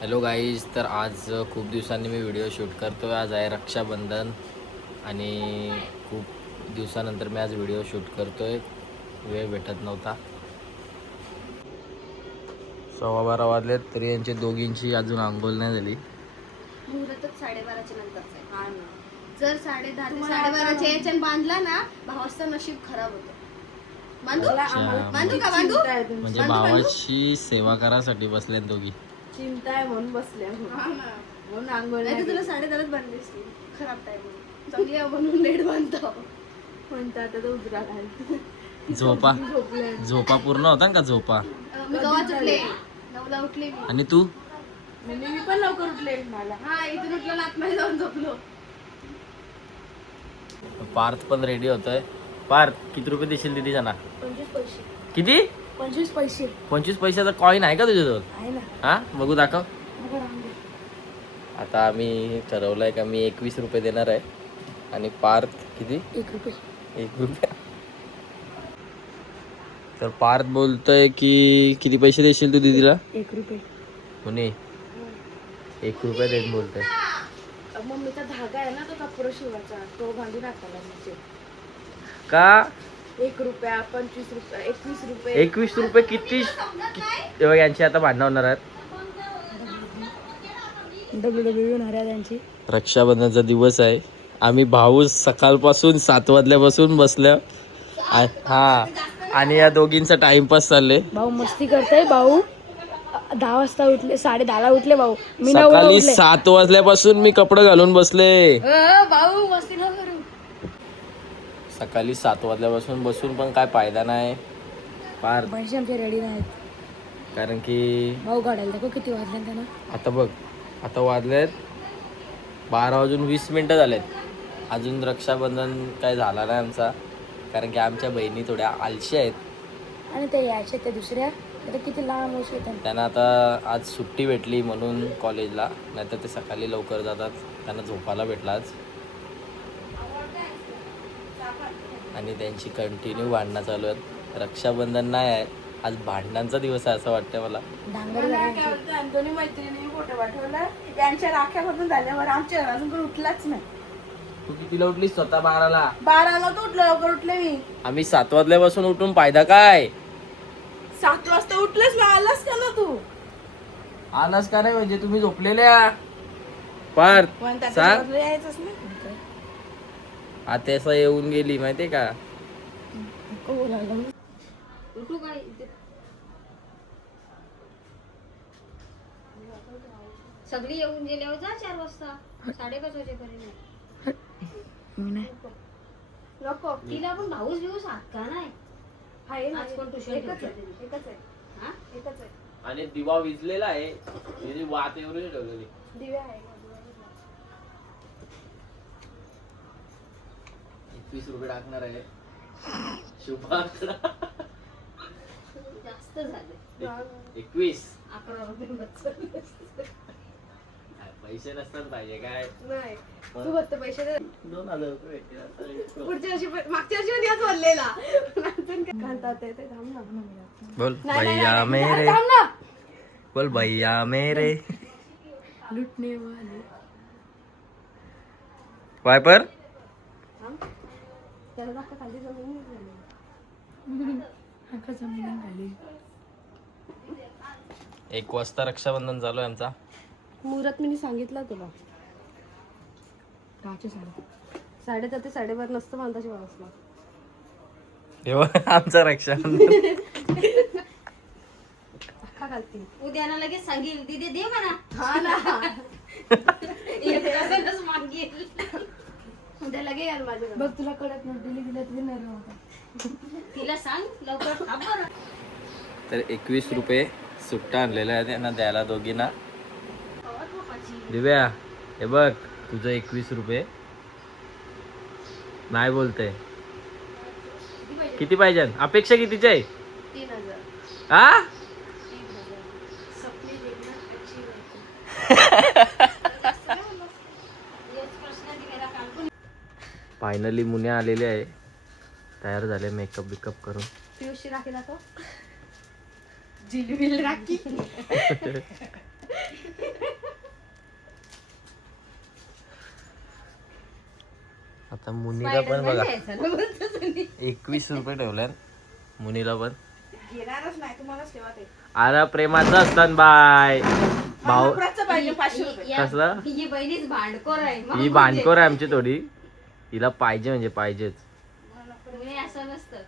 Hello guys, तर आज खूप दिवसांनी मी व्हिडिओ शूट करतो आहे. आज आहे रक्षाबंधन आणि खूप दिवसानंतर मी आज व्हिडिओ शूट करतो आहे. वेळ भेटत नव्हता. 12:15 वाजलेत तरी यांची दोघींची अजून आंघोळ नाही झाली. मुहूर्तच 12:30च्या नंतरच आहे. हा ना. जर 10:30 ते 12:30च्या याच्यात बांधला ना, भावाचं नशीब खराब होतं. बांधू का बांधू? म्हणजे भावाची सेवा करासाठी बसल्यात दोघी. चिंता आहे म्हणून बसल्या म्हणून आंघोळ नाही तर तुला 10:30च बांधली असती. खराब टाइम चांगली आहे म्हणून लेट बांधतो. म्हणतात आता तर उजरा घाल. झोपा पूर्ण होता का झोपा? मी गावात उठले 9ला उठले मी. आणि तू? मी पण लवकर उठले मला. हा इथून उठलं ना आतमध्ये जाऊन झोपलो. पार्थ पण रेडी होतोय. पार्थ, किती रुपये देशील दीदी जाना? 25 पैसे. किती? 25 पैसे 25 पैशाचा कॉईन आहे का तुझ्याजवळ? आहे ना. हा, बघू दाखव. आता आम्ही ठरवलंय का मी 21 रुपये देणार आहे आणि पार्थ किती? 1 रुपये. 1 रुपया. तर पार्थ बोलतोय की किती पैसे देशील तू दीदीला? 1 रुपये. कोणी 1 रुपया देत बोलतोय. मम्मीचा धागा आहे ना तो कपडा शिवायचा तो बांधून टाकायला म्हणजे का 1 रुपया 25 रुपये 21 रुपये 21 रुपये किती? तेव्हा यांची आता भांडणं होणार आहेत. WWE होणार आहे त्यांची. रक्षाबंधनचा दिवस आहे. आम्ही भाऊ सकाळपासून 7 वाजल्यापासून बसल्या. हा, आणि या दोघींचा टाइमपास चालले. भाऊ मस्ती करताय. भाऊ 10 वाजता उठले, 10:30ला उठले भाऊ. मी सकाळी 7 वाजल्यापासून मी कपडे घालून बसले. भाऊ मस्ती न करू. सकाळी 7 वाजल्यापासून बसून पण काय फायदा नाही पार. पैसे आमचे रेडी नाहीत. कारण की भाऊ गाड्याला दाखव किती वाजले त्यांना. आता बघ, आता वाजलेत 12:20 झालेत. अजून रक्षाबंधन काय झाला नाही आमचा. कारण की आमच्या बहिणी थोड्या आळशी आहेत आणि ते यायचे ते दुसऱ्या आता किती लांब होऊ शकतात. त्यांना आता आज सुट्टी भेटली म्हणून कॉलेजला, नाहीतर ते सकाळी लवकर जातात. त्यांना झोपायला भेटला आज. आणि त्यांची कंटिन्यू भांडणं चालू आहेत. रक्षाबंधन नाही आहे आज, भांडणांचा दिवस आहे असं वाटतं मला. दोन्ही मैत्रिणी फोटो पाठवला त्यांच्या राख्यामधून झाल्यावर आमच्या अजून पण उठलाच नाही. तू कितीला उठलीस? स्वतः 12ला. 12ला तो उठलो लवकर उठले मी. आम्ही 7 वाजल्यापासून उठून फायदा काय? 7 वाजता उठलेस ना आलास का ना तू? आलास का नाही म्हणजे तुम्ही झोपलेल्या पार पण सांग. त्याच्याबरोबर यायचंच नाही. आता असं येऊन गेली माहितीये का? उठू काय? सगळी येऊन गेल्यावर जा 4 वाजता 5:30 वाजेपर्यंत. नको तिला पण भाऊच बिऊस हात का नाही. आज पण ट्युशन एकच आहे. हा एकच आहे. आणि दिवा विजलेला आहे. त्याची वात एवढी ठेवलेली. दिव्या आहे 21 रुपये टाकणार आहे. शुभांकडा जास्त झाले. 21. 11 रुपये बचत. पैसे नसतात पाहिजे काय? नाही तू फक्त पैसे दे. 2000 रुपये भेटतील. पुढच्या वर्षी मागच्या वर्षी पण याच बोललेला घालतात ते थांब ना. बोल भैया मेरे, थांब ना. बोल भैया मेरे. लुटने वाले वायपर त्याला दाखवा खाली जमीन झाली. 1 वाजता रक्षाबंधन चालू आहे आमचा. मुहूर्त मी सांगितलं तुला 10:30 ते 12:30 नसतं बांधाची वाजला. तेव्हा आमचा रक्षाबंधन. अख्खा घालते उद्या ना लगेच सांगेल दीदी दे म्हणा. हा ना. असंच मागेल. उद्या लगे यार माझ्या बघ तुला कळत नाही दिली तुझी नरम. तिला सांग लवकर थांब बरं. तर 21 रुपये सुट्टा आणलेला आहे त्यांना द्यायला दोघींना. दिव्या हे बघ तुझं 21 रुपये. नाही बोलते. किती पाहिजे? अपेक्षा कितीची आहे? 3,000. हा सपने देखना अच्छी बात है. फायनली मुन्या आलेले आहे. तयार झाले मेकअप बिकअप करून. पियुषची राखी दाखव. जिलबिल राखी. आता मुनीला पण बघा 21 रुपये ठेवल्यात मुनीला पण. घेणारच नाही तुम्हालाच ठेवा ते. अरे प्रेमाचं असतात बाय भाऊ. नोकराचं पाहिजे 500 रुपये. कसलं ही बहिणीच भांडखोर आहे ही भांडखोर आहे आमची थोडी. हिला पाहिजे म्हणजे पाहिजेच. तुम्ही असं नसतं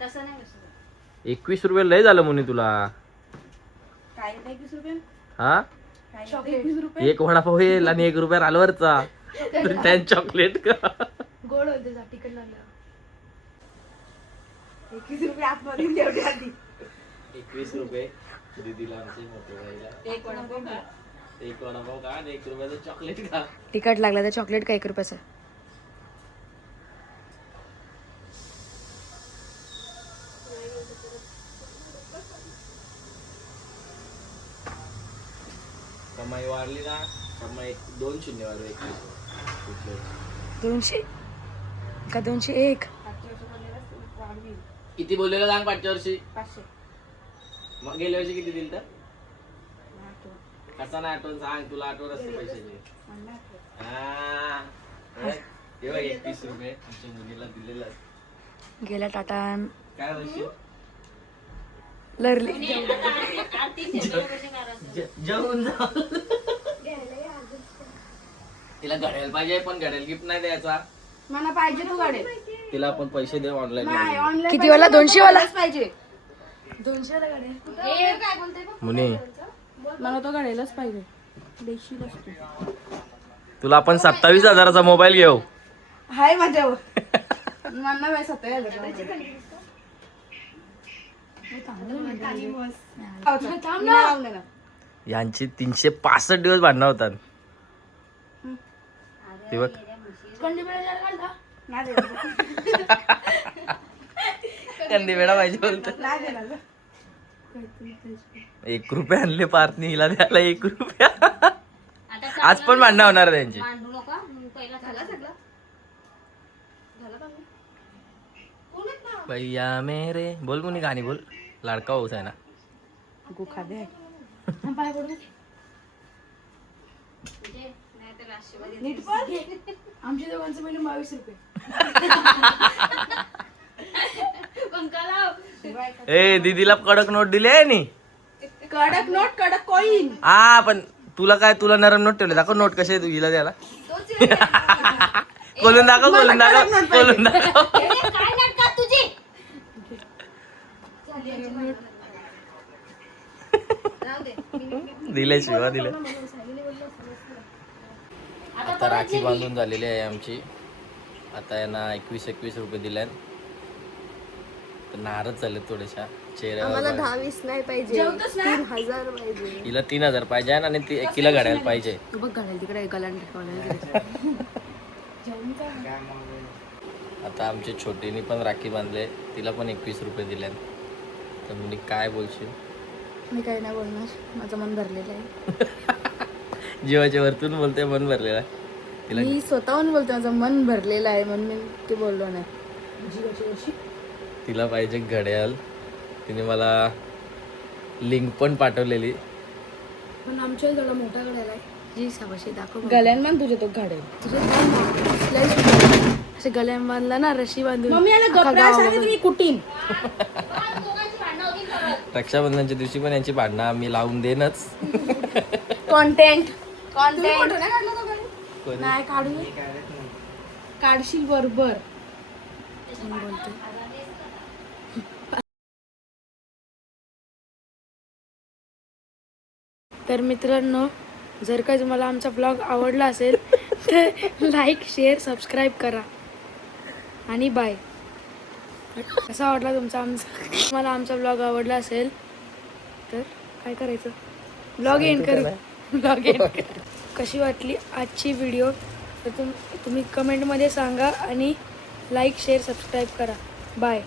तसं नाही नसतं. 21 रुपये लय झालं मुनी तुला. काय नाही 20 रुपये. हा चॉकलेट 20 रुपये. एक वडापाव येईल आणि 1 रुपया रालवरचा त्यान चॉकलेट का. गोड होते जा तिकट लागलं. 21 रुपये आतमध्ये ठेवले आधी. 21 रुपये दीदीला आमची मोठे भाईला. एक वडापाव का? एक वडापाव का आणि 1 रुपयाचं चॉकलेट का. तिखट लागला तर चॉकलेट का 1 रुपयाचं. कमाई वाढली ना. कमाई 2 शून्य वाढली 21. 200 का 201. किती बोललेलं सांग पाठच्या वर्षी. 500. मग गेल्या वर्षी किती दिल तर. कसा नाही आठवण सांग तुला आठवण असते पैशाची. हा. हे बघ 21 रुपये आमच्या मुलीला दिलेलं. गेला टाटा काय वर्षी लरली. जेवून जा. तिला घड्याळ पाहिजे पण घड्याळ गिफ्ट नाही द्यायचा. मला पाहिजे तू गाडी. तिला आपण पैसे देऊ नाही ऑनलाईन. ऑनलाईन. किती वाला? 200 वाला पाहिजे. 200 वाला गाडी. मुनी मला तो गाडीलाच पाहिजे. देशील असतो. तुला आपण 27,000चा मोबाईल घेऊ. हाय माझ्यावर. मला नाही 27,000. यांची 365 दिवस भांडणं होतात. ते बघ कंदी वेळा पाहिजे बोलतो. 1 रुपया आणले पार्थनी हिला द्यायला 1 रुपया. आज पण भांडणं होणार त्यांची. भैया मेरे बोल मुनी गाणी बोल. लाडका होऊस आहे ना. गुखा दे. आमच्या दोघांचं मिळून 22 रुपये. ए दीदीला कडक नोट दिली आहे नी. कडक नोट कडक कॉइन. हा पण तुला काय तुला नरम नोट ठेवले. दाखव नोट कशी आहे तुझीला द्यायला. खोलून दाखव खोलून दाखव खोलून दाखव. दिले शिवा दिले. आता राखी बांधून झालेली आहे आमची. आता यांना 21 रुपये दिल्यात. तर नाराज झाले थोड्याशा चेहऱ्यावर. 10-20 नाही पाहिजे. 3000 पाहिजे. हिला 3000 पाहिजे आणि एकीला घड्याला पाहिजे. तू बघ घालेल तिकडे गलांड. आता आमची छोटीनी पण राखी बांधले. तिला पण 21 रुपये दिल्यात. तर मी काय बोलशील. मी काही नाही बोलणार. माझं मन भरलेलं आहे. जीवाच्या वरतून बोलते मन भरलेलं आहे. तिला मी स्वतःहून बोलते माझं मन भरलेलं आहे म्हणून मी ते बोललो नाही. तिला पाहिजे घड्याळ. तिने मला लिंक पण पाठवलेली. पण आमच्या जवळ मोठा घड्याळ आहे. जी सावशी दाखव. गल्यान मान तुझे तो गाडी. असे गळ्यात बांधला ना रशी बांधून. मम्मी याला गप्पा सांगितलं मी कुटीन. रक्षाबंधनच्या दिवशी पण यांची भांडणं आम्ही लावून देणच. कॉन्टेंट नाही काढू. काढशील बरोबर. तर मित्रांनो जर का तुम्हाला आमचा ब्लॉग आवडला असेल तर लाईक शेअर सबस्क्राईब करा आणि बाय. कसा आवडला तुम्हाला आमचा ब्लॉग आवडला असेल तर काय करायचं. ब्लॉग एंड करू. कशी वाटली आजची व्हिडिओ तर तुम्ही कमेंटमध्ये सांगा आणि लाईक शेअर सबस्क्राईब करा. बाय.